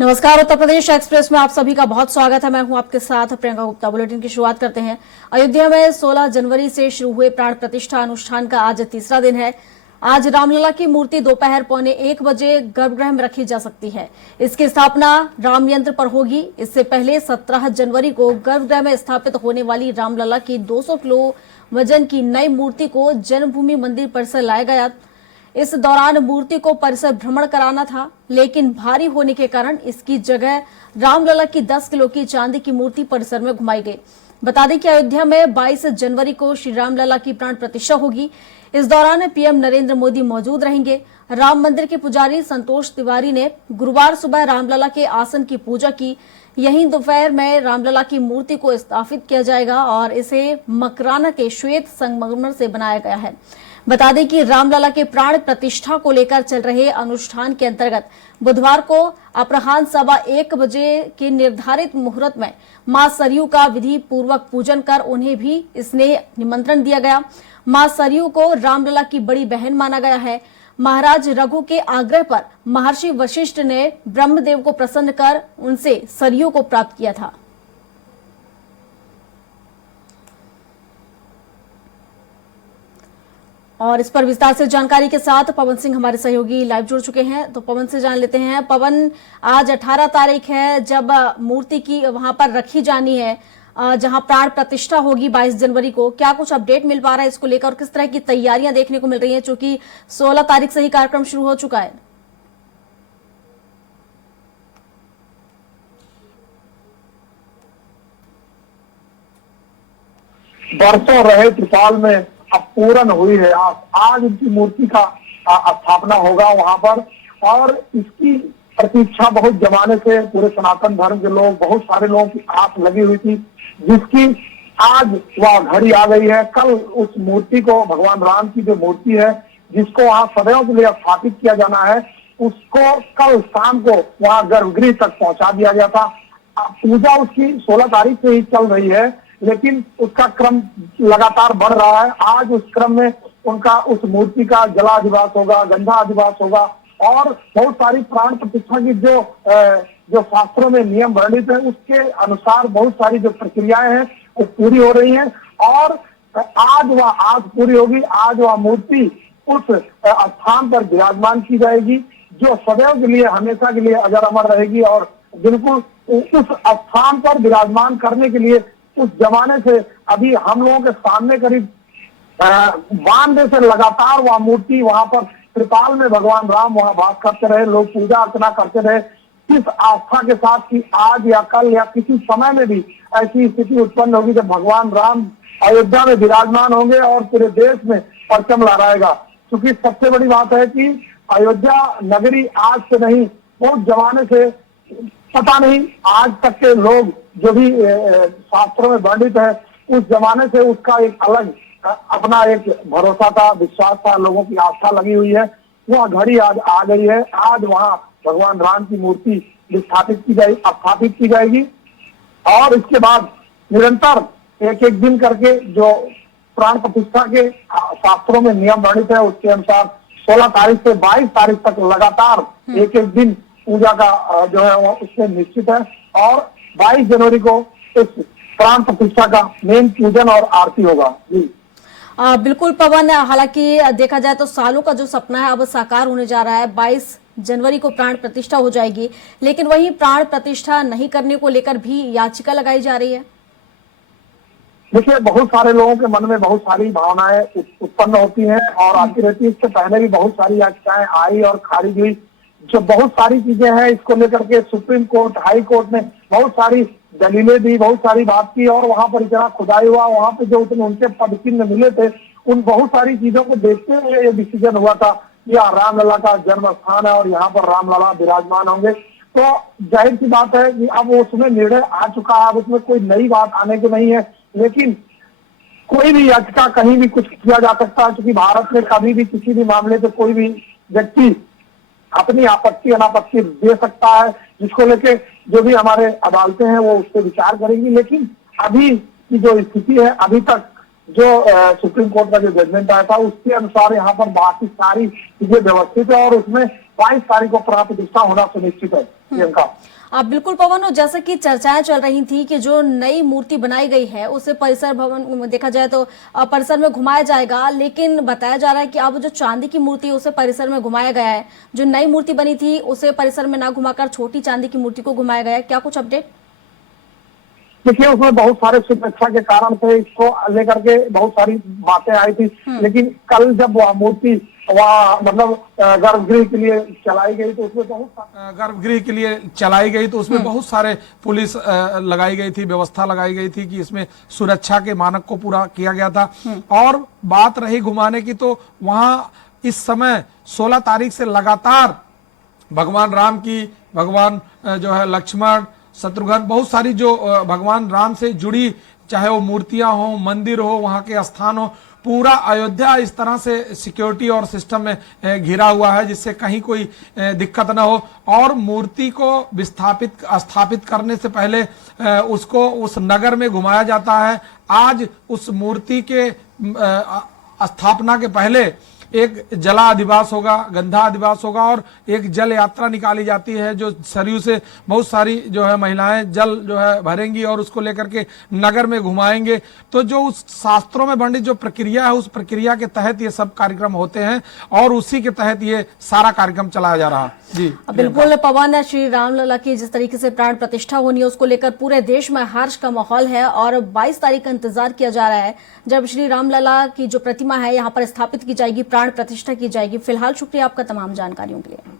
नमस्कार। उत्तर प्रदेश एक्सप्रेस में आप सभी का बहुत स्वागत है। मैं हूं आपके साथ प्रियंका गुप्ता। बुलेटिन की शुरुआत करते हैं। अयोध्या में 16 जनवरी से शुरू हुए प्राण प्रतिष्ठा अनुष्ठान का आज तीसरा दिन है। आज रामलला की मूर्ति दोपहर 1:15 गर्भगृह में रखी जा सकती है। इसकी स्थापना राम यंत्र पर होगी। इससे पहले 17 जनवरी को गर्भगृह में स्थापित होने वाली रामलला की 200 किलो वजन की नई मूर्ति को जन्मभूमि मंदिर परिसर लाया गया। इस दौरान मूर्ति को परिसर भ्रमण कराना था, लेकिन भारी होने के कारण इसकी जगह रामलला की 10 किलो की चांदी की मूर्ति परिसर में घुमाई गई। बता दें कि अयोध्या में 22 जनवरी को श्री रामलला की प्राण प्रतिष्ठा होगी। इस दौरान पीएम नरेंद्र मोदी मौजूद रहेंगे। राम मंदिर के पुजारी संतोष तिवारी ने गुरुवार सुबह रामलला के आसन की पूजा की। यहीं दोपहर में रामलला की मूर्ति को स्थापित किया जाएगा और इसे मकराना के श्वेत संगमरमर से बनाया गया है। बता दें कि रामलला के प्राण प्रतिष्ठा को लेकर चल रहे अनुष्ठान के अंतर्गत बुधवार को अपराह्न 1:15 के निर्धारित मुहूर्त में मां सरयू का विधि पूर्वक पूजन कर उन्हें भी स्नेह निमंत्रण दिया गया। मां सरयू को रामलला की बड़ी बहन माना गया है। महाराज रघु के आग्रह पर महर्षि वशिष्ठ ने ब्रह्मदेव को प्रसन्न कर उनसे सरयू को प्राप्त किया था। और इस पर विस्तार से जानकारी के साथ पवन सिंह हमारे सहयोगी लाइव जुड़ चुके हैं। तो पवन से जान लेते हैं। पवन, आज 18 तारीख है जब मूर्ति की वहां पर रखी जानी है, जहां प्राण प्रतिष्ठा होगी 22 जनवरी को। क्या कुछ अपडेट मिल पा रहा है इसको लेकर और किस तरह की तैयारियां देखने को मिल रही हैं, चूंकि 16 तारीख से ही कार्यक्रम शुरू हो चुका है? बरसों रहे त्रिपाल में अब पूर्ण हुई है। आज उनकी मूर्ति का स्थापना होगा वहां पर, और इसकी प्रतीक्षा बहुत जमाने से पूरे सनातन धर्म के लोग, बहुत सारे लोगों की आस लगी हुई थी, जिसकी आज वह घड़ी आ गई है। कल उस मूर्ति को, भगवान राम की जो मूर्ति है जिसको वहां सदैव के लिए स्थापित किया जाना है, उसको कल शाम को वहां गर्भगृह तक पहुंचा दिया गया था। पूजा उसकी 16 तारीख से ही चल रही है, लेकिन उसका क्रम लगातार बढ़ रहा है। आज उस क्रम में उनका उस मूर्ति का जलाधिवास होगा, गंधाधिवास होगा, और बहुत सारी प्राण प्रतिष्ठा की जो शास्त्रों में नियम वर्णित है उसके अनुसार बहुत सारी जो प्रक्रियाएं हैं वो पूरी हो रही हैं। और आज पूरी होगी। आज वह मूर्ति उस स्थान पर विराजमान की जाएगी जो सदैव के लिए, हमेशा के लिए अजर अमर रहेगी। और बिल्कुल उस स्थान पर विराजमान करने के लिए उस जमाने से अभी हम लोगों के सामने करीब 92 से लगातार वह मूर्ति वहां पर त्रिपाल में भगवान राम वहां वास करते रहे, लोग पूजा अर्चना करते रहे, इस आस्था के साथ कि आज या कल या किसी समय में भी ऐसी स्थिति उत्पन्न होगी जब भगवान राम अयोध्या में विराजमान होंगे और पूरे देश में परचम लहराएगा। क्योंकि सबसे बड़ी बात है कि अयोध्या नगरी आज से नहीं, बहुत जमाने से, पता नहीं आज तक के लोग जो भी शास्त्रों में वर्णित है उस जमाने से उसका एक अलग अपना एक भरोसा था, विश्वास था, लोगों की आस्था लगी हुई है। वह घड़ी आज आ गई है। आज वहां भगवान राम की मूर्ति स्थापित की जाएगी और इसके बाद निरंतर एक एक दिन करके जो प्राण प्रतिष्ठा के शास्त्रों में नियम वर्णित है उसके अनुसार 16 तारीख से 22 तारीख तक लगातार एक एक दिन पूजा का जो है वो उसमें निश्चित है। और 22 जनवरी को इस प्राण प्रतिष्ठा का मेन पूजन और आरती होगा। जी बिल्कुल पवन, हालांकि देखा जाए तो सालों का जो सपना है अब साकार होने जा रहा है। 22 जनवरी को प्राण प्रतिष्ठा हो जाएगी, लेकिन वही प्राण प्रतिष्ठा नहीं करने को लेकर भी याचिका लगाई जा रही है। देखिए, बहुत सारे लोगों के मन में बहुत सारी भावनाएं उत्पन्न होती हैं और आती रहती है। इससे पहले भी बहुत सारी याचिकाएं आई और खारिज हुई। जो बहुत सारी चीजें हैं इसको लेकर के सुप्रीम कोर्ट, हाई कोर्ट ने बहुत सारी दलीलें दी, बहुत सारी बात की, और वहां पर इतना खुदाई हुआ, वहां पे जो उनके पद चिन्ह मिले थे उन बहुत सारी चीजों को देखते हुए ये डिसीजन हुआ था कि रामलला का जन्म स्थान है और यहाँ पर रामलला विराजमान होंगे। तो जाहिर सी बात है कि अब उसमें निर्णय आ चुका है, अब उसमें कोई नई बात आने की नहीं है। लेकिन कोई भी याचिका कहीं भी कुछ किया जा सकता है, क्योंकि भारत में कभी भी किसी भी मामले पे कोई भी व्यक्ति अपनी आपत्ति अनापत्ति दे सकता है, जिसको लेके जो भी हमारे अदालतें हैं वो उस पर विचार करेंगी। लेकिन अभी की जो स्थिति है, अभी तक जो सुप्रीम कोर्ट का जो जजमेंट आया था उसके अनुसार यहाँ पर बाकी सारी चीजें व्यवस्थित है और उसमें 22 तारीख को प्राण प्रतिष्ठा होना सुनिश्चित है प्रियंका। बिल्कुल पवन, और जैसे कि चर्चाएं चल रही थी कि जो नई मूर्ति बनाई गई है उसे परिसर भवन देखा जाए तो परिसर में घुमाया जाएगा, लेकिन बताया जा रहा है कि अब जो चांदी की मूर्ति है उसे परिसर में घुमाया गया है, जो नई मूर्ति बनी थी उसे परिसर में ना घुमाकर छोटी चांदी की मूर्ति को घुमाया गया है। क्या कुछ अपडेट? देखिए, उसमें बहुत सारे सुरक्षा के कारण से इसको लेकर के बहुत सारी बातें आई थी, लेकिन कल जब वह मूर्ति वह मतलब गर्भगृह के लिए चलाई गई तो उसमें बहुत सारे पुलिस लगाई गई थी, व्यवस्था लगाई गई थी कि इसमें सुरक्षा के मानक को पूरा किया गया था। और बात रही घुमाने की, तो वहां इस समय 16 तारीख से लगातार भगवान राम की, भगवान जो है लक्ष्मण, शत्रुघ्न, बहुत सारी जो भगवान राम से जुड़ी चाहे वो मूर्तियां हो, मंदिर हो, वहां के स्थान हो, पूरा अयोध्या इस तरह से सिक्योरिटी और सिस्टम में घिरा हुआ है जिससे कहीं कोई दिक्कत ना हो। और मूर्ति को स्थापित करने से पहले उसको उस नगर में घुमाया जाता है। आज उस मूर्ति के स्थापना के पहले एक जला अधिवास होगा, गंधा अधिवास होगा और एक जल यात्रा निकाली जाती है जो सरयू से बहुत सारी जो है महिलाएं जल जो है भरेंगी और उसको लेकर के नगर में घुमाएंगे। तो जो उस शास्त्रों में वर्णित जो प्रक्रिया है उस प्रक्रिया के तहत ये सब कार्यक्रम होते हैं और उसी के तहत ये सारा कार्यक्रम चलाया जा रहा है। जी बिल्कुल पवन, श्री रामलला की जिस तरीके से प्राण प्रतिष्ठा होनी है उसको लेकर पूरे देश में हर्ष का माहौल है और 22 तारीख का इंतजार किया जा रहा है जब श्री रामलला की जो प्रतिमा है यहाँ पर स्थापित की जाएगी, प्राण प्रतिष्ठा की जाएगी। फिलहाल शुक्रिया आपका तमाम जानकारियों के लिए।